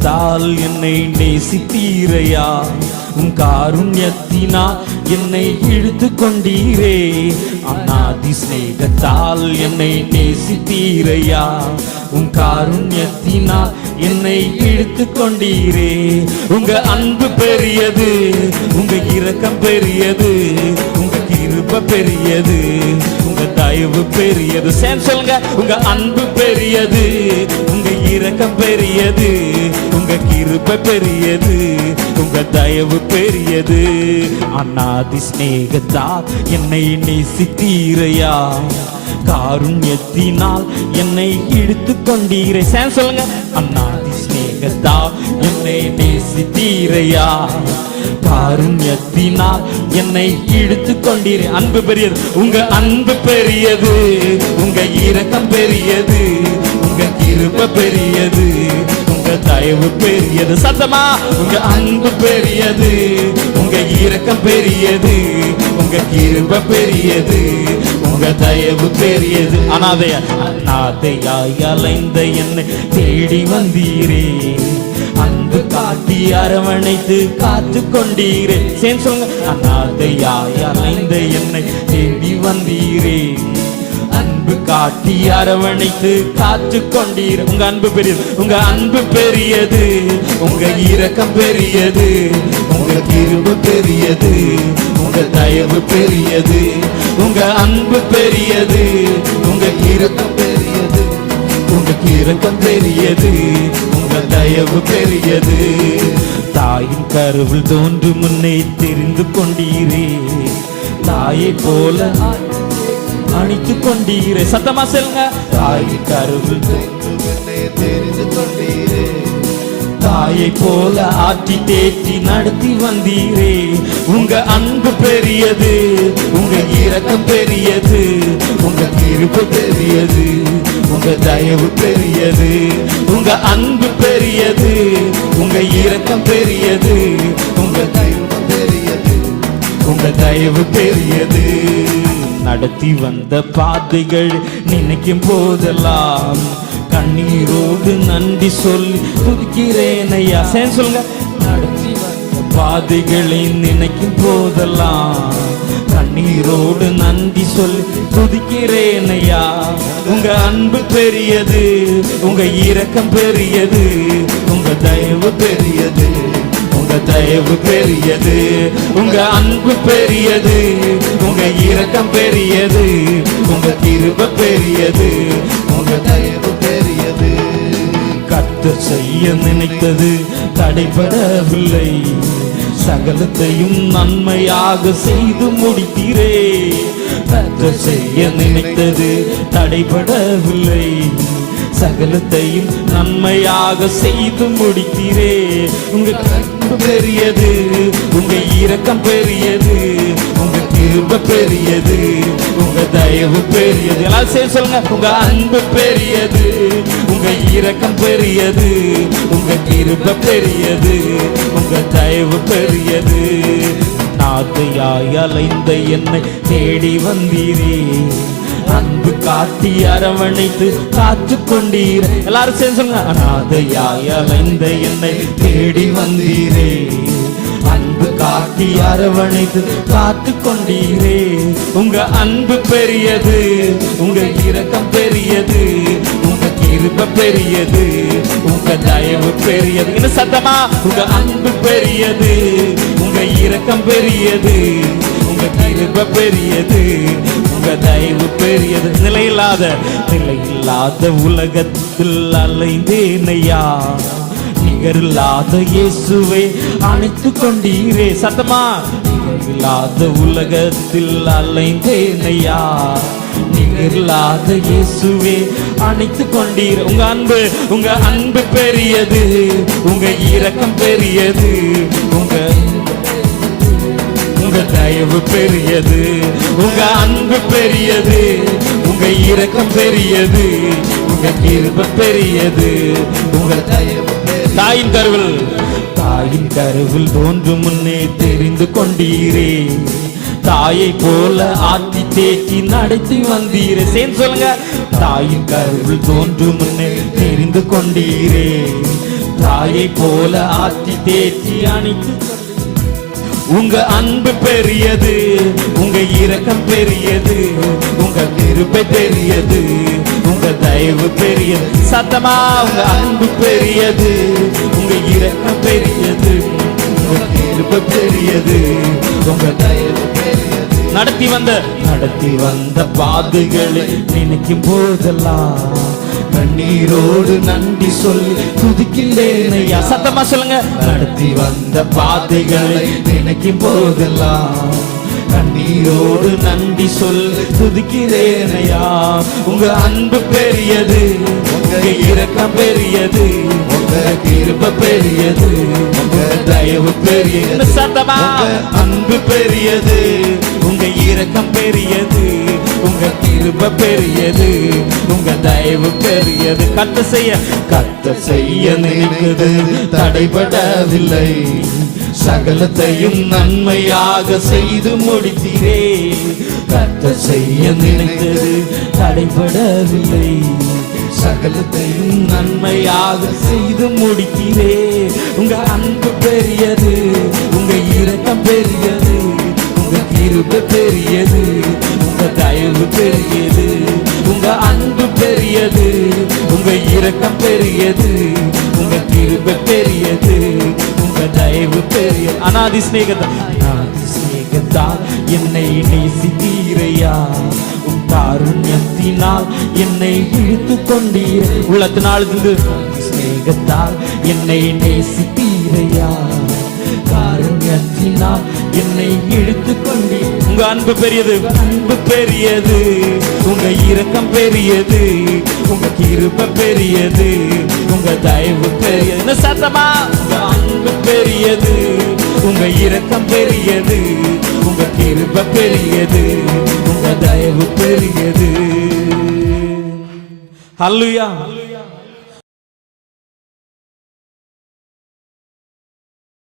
சிநேகத்தால் என்னை நேசித்தீரையா, உம் காருண்யத்தினால் என்னை இழுத்து கொண்டீரே. அநாதி சிநேகத்தால் என்னை நேசித்தீரையா, உம் காருண்யத்தினால் என்னை இழுத்து கொண்டீரே. உங்க அன்பு பெரியது, உங்க இரக்கம் பெரியது, உங்க கிருபை பெரியது, உங்க தயவு பெரியது. சேர்ந்து சொல்லுங்க, உங்க அன்பு பெரியது, உங்க இரக்கம் பெரியது, உங்க கிருபை பெரியது, உங்க தயவு பெரியது. அநாதி சிநேகத்தால் என்னை நேசித்தீரையா, காருண்யத்தினால் என்னை இழுத்து கொண்டீரே. சேர்ந்து சொல்லுங்க, அநாதி சிநேகத்தால் என்னை நேசித்தீரையா, காருண்யத்தினால் என்னை இழுத்து கொண்டீரே. அன்பு பெரியது, உங்க அன்பு பெரியது, உங்க இரக்கம் பெரியது, உங்க கிருபை பெரியது, உங்க தயவு பெரியது. சத்தமா, உங்க அன்பு பெரியது, உங்க இரக்கம் பெரியது, உங்க கிருபை பெரியது, உங்க தயவு பெரியது. அநாதையாய் அலைந்த என்னை தேடி வந்தீரே, அன்பு காட்டி அரவணைத்து காத்து கொண்டீரே. சேர்ந்து சொல்லுங்க, அநாதையாய் அலைந்த என்னை தேடி வந்தீரே, அன்பு காட்டி அரவணைத்து காத்து கொண்டீர். உங்க அன்பு பெரியது, உங்க அன்பு பெரியது, உங்க இரக்கம் பெரியது, உங்க கிருபை பெரியது, உங்க தயவு பெரியது. உங்க அன்பு பெரியது, உங்க இரக்கம் பெரியது, உங்க இரக்கம் பெரியது, உங்க தயவு பெரியது. தாயின் கருவில் தோன்று முன்னே தெரிந்து கொண்டீரே, தாயை போல அணித்து கொண்டீரே. சத்தமா சொல்லுங்க, தாயின் கருவில் தோன்று முன்னே தெரிந்து கொண்டீரே, தாயை போல ஆற்றி தேற்றி நடத்தி வந்தீரே. உங்க அன்பு பெரியது, உங்க இரக்கம் பெரியது, உங்க கிருபை பெரியது, உங்க தயவு பெரியது. உங்க அன்பு பெரியது, உங்க இரக்கம் பெரியது, உங்க தயவு பெரியது, உங்க தயவு பெரியது. நடத்தி வந்த பாதைகள் நினைக்கும் போதெல்லாம் கண்ணீரோடு நன்றி சொல்லி துதிக்கிறேன் ஐயா. சேர்ந்து சொல்லுங்க, நடத்தி வந்த பாதைகளை நினைக்கும் போதெல்லாம் கண்ணீரோடு நன்றி சொல்லி துதிக்கிறேன் ஐயா. உங்க அன்பு பெரியது, உங்க இரக்கம் பெரியது, உங்க தயவு பெரியது, உங்க தயவு பெரியது. உங்க அன்பு பெரியது, உங்க இரக்கம் பெரியது, உங்க கிருபை பெரியது, உங்க தயவு பெரியது. கர்த்தர் செய்ய நினைத்தது தடைபடவில்லை, சகலத்தையும் நன்மையாக செய்து முடித்தீரே. கர்த்தர் செய்ய நினைத்தது தடைபடவில்லை, சகலத்தையும் நன்மையாக செய்து முடித்தீரே. உங்க அன்பு பெரியது, உங்க இரக்கம் பெரியது, உங்க கிருபை பெரியது, உங்க தயவு பெரியது. எல்லாரும் சேர்ந்து சொல்லுங்க, உங்க அன்பு பெரியது, உங்க இரக்கம் பெரியது, உங்க கிருபை பெரியது, உங்க தயவு பெரியது. நாதையாய் அலைந்த என்னை தேடி வந்தீரே, அன்பு காட்டி அரவணைத்து காத்து கொண்டீர். எல்லாரும் சேர்ந்து சொல்லுங்க, அநாதையாய் அலைந்த என்னை தேடி வந்தீரே, அன்பு காட்டி அரவணைத்து காத்து கொண்டீரே. உங்க அன்பு பெரியது, உங்க இரக்கம் பெரியது, உங்க கிருபை பெரியது, உங்க தயவு பெரியது. இன்னும் சத்தமா, உங்க அன்பு பெரியது, உங்க இரக்கம் பெரியது, உங்க கிருபை பெரியது, உங்க தயவு பெரியது. நிலையில்லாத உலகத்தில் அலைந்தேனையா, நிகரில்லாத இயேசுவை அணைத்து கொண்டீரே. சத்தமா, நிகரில்லாத உலகத்தில் அலைந்தேனையா, நிகரில்லாத இயேசுவே அணைத்து கொண்டீர். உங்க அன்பு பெரியது, உங்க இரக்கம் பெரியது, உங்க தயவு பெரியது. உங்க அன்பு பெரியது, உங்க இரக்கம் பெரியது, உங்க கிருபை பெரியது, உங்க தயவு. தாயின் கருவில் தோன்றும் முன்னே தெரிந்து கொண்டீரே, தாயை போல ஆற்றி தேற்றி நடத்தி வந்தீரே. சேர்ந்து சொல்லுங்க, தாயின் கருவில் தோன்றும் முன்னே தெரிந்து கொண்டீரே, தாயை போல ஆத்தி தேற்றி அணைத்து உங்க அன்பு பெரியது, உங்க இரக்கம் பெரியது, உங்க கிருபை பெரியது, உங்க தயவு பெரியது. சத்தமா உங்க அன்பு பெரியது, உங்க இரக்கம் பெரியது, உங்க கிருபை பெரியது, உங்க தயவு பெரியது. நடத்தி வந்த பாதைகளை நினைக்கும் போதெல்லாம் கண்ணீரோடு நன்றி சொல்லி துதிக்கின்றேன் ஐயா. சத்தமா சொல்லுங்க. நடத்தி வந்த பாதைகளை நினைக்கும் போதெல்லாம் கண்ணீரோடு நன்றி சொல்லி துதிக்கிறேன் ஐயா. உங்க அன்பு பெரியது, உங்க இரக்கம் பெரியது, உங்க கிருபை பெரியது, உங்க தயவு பெரியது. சத்தமா அன்பு பெரியது, உங்க இரக்கம் பெரியது, உங்க கிருபை பெரியது, உங்க தயவு பெரியது. கத்த செய்ய நினைத்தது தடைபடவில்லை, சகலத்தையும் நன்மையாக செய்து முடித்தீரே. கத்த செய்ய நினைத்தது தடைபடவில்லை, சகலத்தையும் நன்மையாக செய்து முடித்தீரே. உங்க அன்பு பெரியது, உங்க இரக்கம் பெரியது, உங்க கிருபை பெரியது, உங்க தயவு பெரியது. உங்க அன்பு பெரியது, உங்க இரக்கம் பெரியது, உங்க கிருபை பெரியது, உங்க தயவு பெரியது. அநாதி சிநேகத்தால் என்னை நேசித்தீரையா, உன் காருண்யத்தினால் என்னை இழுத்து கொண்டீர். உள்ளத்தினால் சிநேகத்தால் என்னை நேசித்தீரையா, காருண்யத்தினால் என்னை இழுத்து கொண்டீர். உங்க அன்பு பெரியது, அன்பு பெரியது, உங்க இரக்கம் பெரியது, உங்க கிருபை பெரியது, உங்க தயவு பெரியது. சத்தமா உங்க அன்பு பெரியது, உங்க இரக்கம் பெரியது, உங்க கிருபை பெரியது, உங்க தயவு பெரியது. ஹல்லேலூயா.